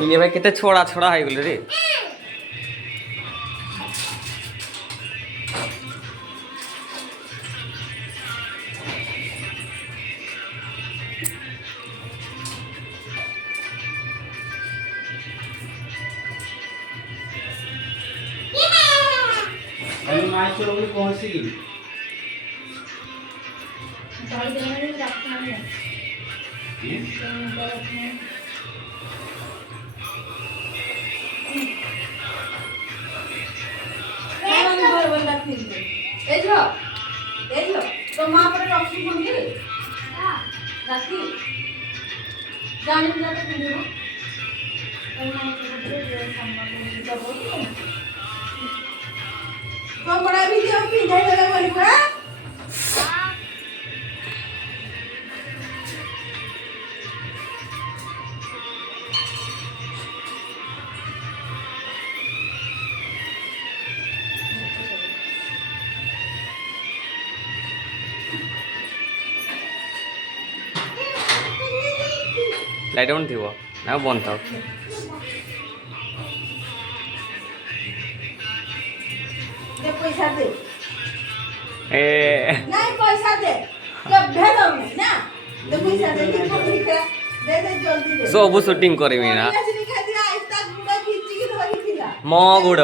ये भाई कितने छोड़ा छोड़ा है बोले रे अरे माइक चलोगे कौन सी की तो माँ पर रखी होंगी राखी जाने में जाते फिर हो तो बड़ा भी दियो पी जाए लगा वाली का लाइट ऑन थी वो ना बंद था दे पैसा दे ए नहीं पैसा दे जब भेद नहीं ना दे पैसा दे लिखा दे जल्दी दे सब शूटिंग करबी ना दिया आज तक गुड़ा खींची के धरी थिला मो गुड़